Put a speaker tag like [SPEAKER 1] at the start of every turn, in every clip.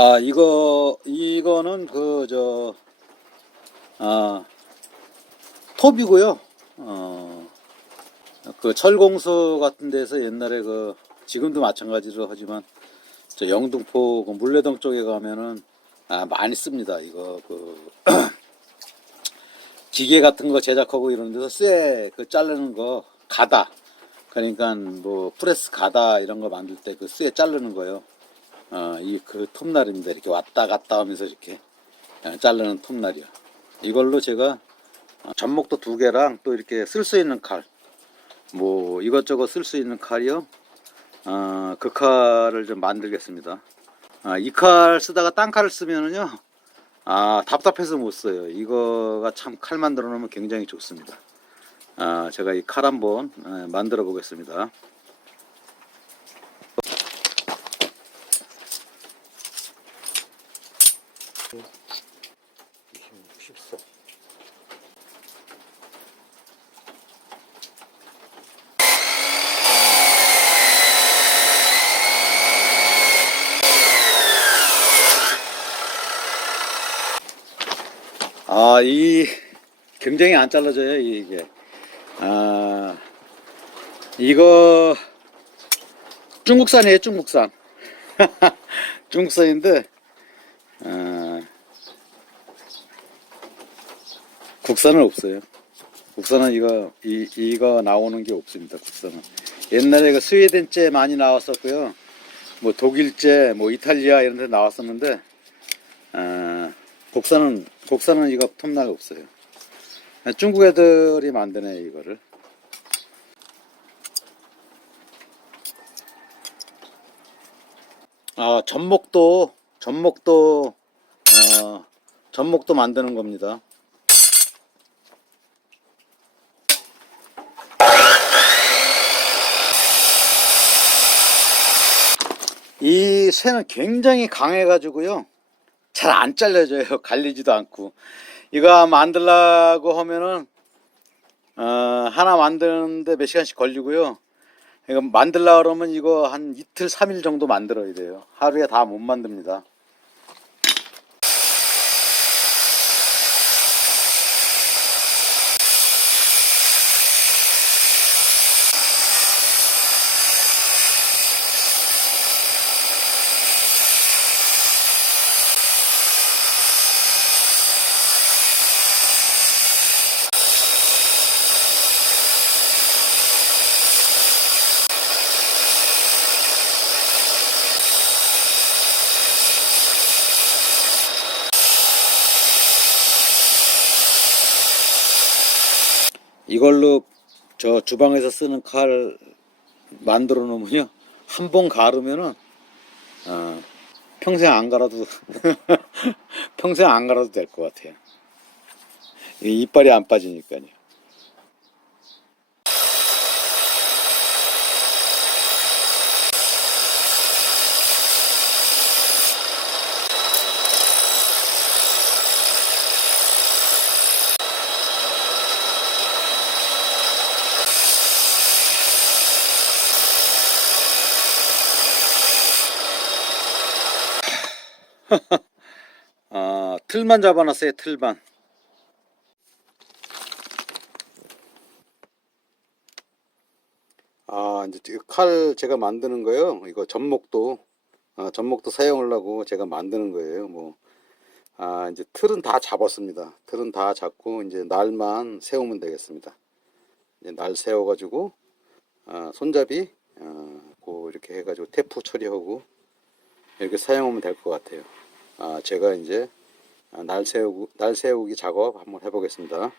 [SPEAKER 1] 아, 이거, 이거는 그, 저, 아, 톱이고요. 어, 그 철공소 같은 데서 옛날에 그, 지금도 마찬가지로 하지만, 저 영등포 그 물레동 쪽에 가면은, 아, 많이 씁니다. 이거, 그, 기계 같은 거 제작하고 이런 데서 쇠, 그 자르는 거, 가다. 그러니까 뭐, 프레스 가다 이런 거 만들 때 그 쇠 자르는 거요. 어, 이그 톱날입니다. 이렇게 왔다 갔다 하면서 이렇게 어, 자르는 톱날이요. 이걸로 제가 어, 전목도 두 개랑 또 이렇게 쓸 수 있는 칼, 뭐 이것저것 쓸 수 있는 칼이요. 어, 그 칼을 좀 만들겠습니다. 아, 이 칼 쓰다가 딴 칼을 쓰면은요, 아 답답해서 못 써요. 이거가 참 칼 만들어 놓으면 굉장히 좋습니다. 아, 제가 이 칼 한번 어, 만들어 보겠습니다. 아, 이 굉장히 안 잘라져요, 이게. 아, 이거 중국산이에요, 중국산. 중국산인데, 아, 국산은 없어요. 국산은 이거, 이, 이거 나오는 게 없습니다, 국산은. 옛날에 그 스웨덴제 많이 나왔었고요. 뭐 독일제, 뭐 이탈리아 이런 데 나왔었는데, 아, 국산은, 국산은 이거 톱날 없어요. 중국 애들이 만드네, 이거를. 아, 전목도, 전목도, 어, 전목도 만드는 겁니다. 이 쇠는 굉장히 강해가지고요. 잘 안 잘려져요. 갈리지도 않고. 이거 만들라고 하면은, 어, 하나 만드는데 몇 시간씩 걸리고요. 이거 만들라 그러면 이거 한 이틀, 삼일 정도 만들어야 돼요. 하루에 다 못 만듭니다. 이걸로 저 주방에서 쓰는 칼 만들어 놓으면요. 한번 가르면은, 어, 평생 안 갈아도, 평생 안 갈아도 될 것 같아요. 이 이빨이 안 빠지니까요. 아, 틀만 잡아놨어요, 틀만. 아, 이제 이칼 제가 만드는 거요. 이거 전목도, 아, 전목도 사용하려고 제가 만드는 거예요. 뭐, 아, 이제 틀은 다 잡았습니다. 틀은 다 잡고, 이제 날만 세우면 되겠습니다. 이제 날 세워가지고, 아, 손잡이, 아, 고 이렇게 해가지고 테프 처리하고, 이렇게 사용하면 될 것 같아요. 아, 제가 이제 아, 날 세우고 날 세우기 작업 한번 해보겠습니다.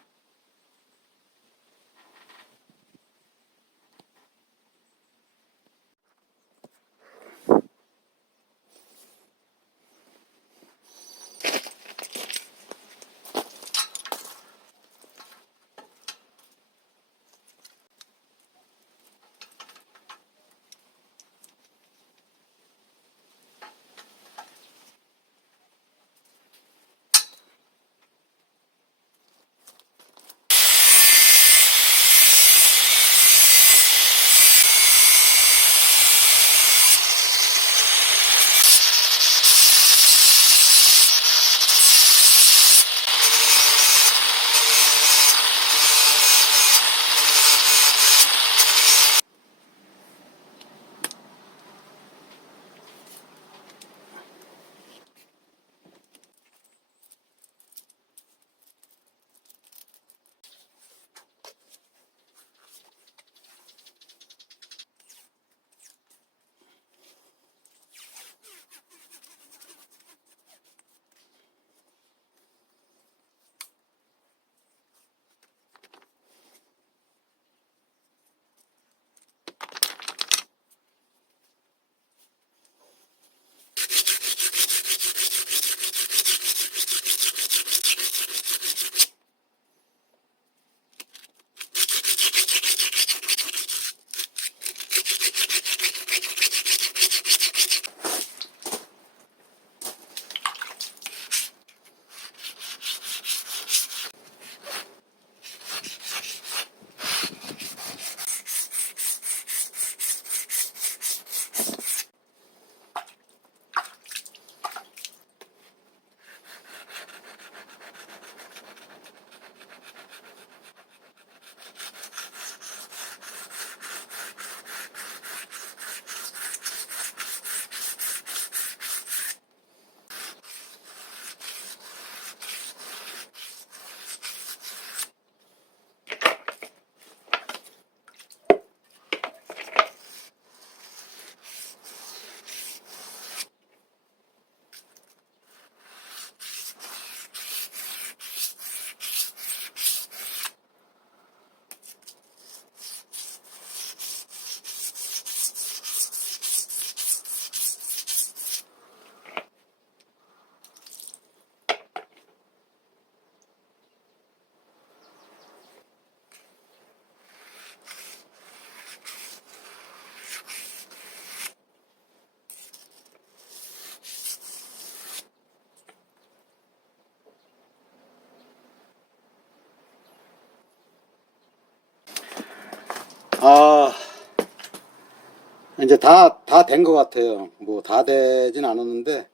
[SPEAKER 2] 이제 다, 다 된 것 같아요. 뭐, 다 되진 않았는데,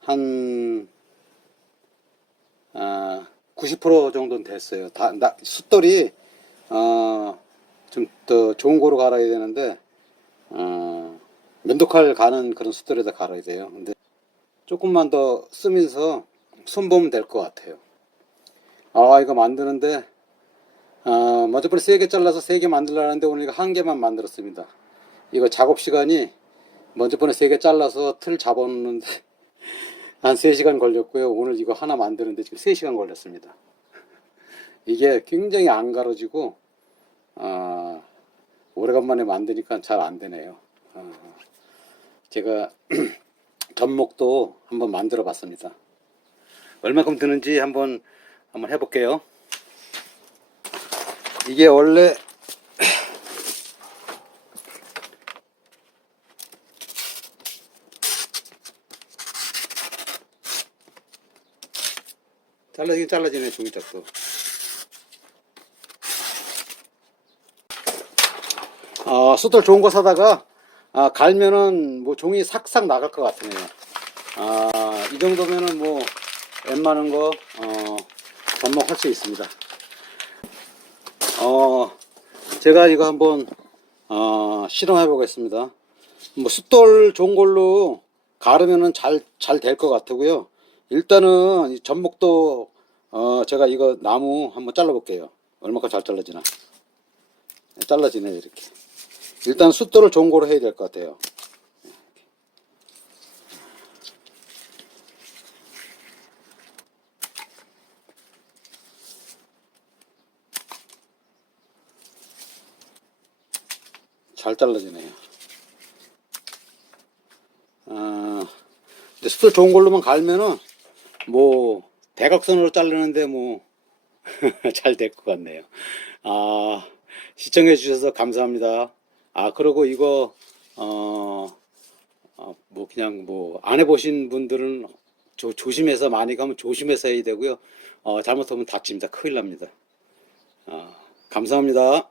[SPEAKER 2] 한, 아, 90% 정도는 됐어요. 다, 나, 숫돌이, 어, 좀 더 좋은 거로 갈아야 되는데, 어, 면도칼 가는 그런 숫돌에다 갈아야 돼요. 근데 조금만 더 쓰면서 손보면 될 것 같아요. 아, 이거 만드는데, 어, 먼저 번에 세개 잘라서 세 개 만들려는데 오늘 이거 한 개만 만들었습니다. 이거 작업 시간이 먼저 번에 세 개 잘라서 틀 잡았는데 한 3시간 걸렸고요. 오늘 이거 하나 만드는데 지금 3시간 걸렸습니다. 이게 굉장히 안 가로지고 아, 오래간만에 만드니까 잘 안 되네요. 어, 제가 젖목도 한번 만들어 봤습니다. 얼마큼 드는지 한번 한번 해볼게요. 이게 원래 잘라지긴 잘라지네 종이짝도 아 숫돌 좋은 거 사다가 아, 갈면은 뭐 종이 삭삭 나갈 것 같으네요 아 이 정도면은 뭐 웬만한 거 어, 접목할 수 있습니다 어, 제가 이거 한번 어, 실험해 보겠습니다. 뭐 숫돌 좋은 걸로 가르면은 잘 잘 될 것 같고요. 일단은 이 전목도 어, 제가 이거 나무 한번 잘라 볼게요. 얼마큼 잘 잘라지나. 잘라지네 이렇게. 일단 숫돌을 좋은 거로 해야 될 것 같아요. 잘 잘라지네요. 아, 근데 좋은 걸로만 갈면은 뭐 대각선으로 자르는데 뭐 잘 될 것 같네요. 아, 시청해 주셔서 감사합니다. 아, 그리고 이거 어, 어, 뭐 그냥 뭐 안 해보신 분들은 조, 조심해서 많이 가면 조심해서 해야 되고요. 어, 잘못하면 다칩니다. 큰일 납니다. 아, 감사합니다.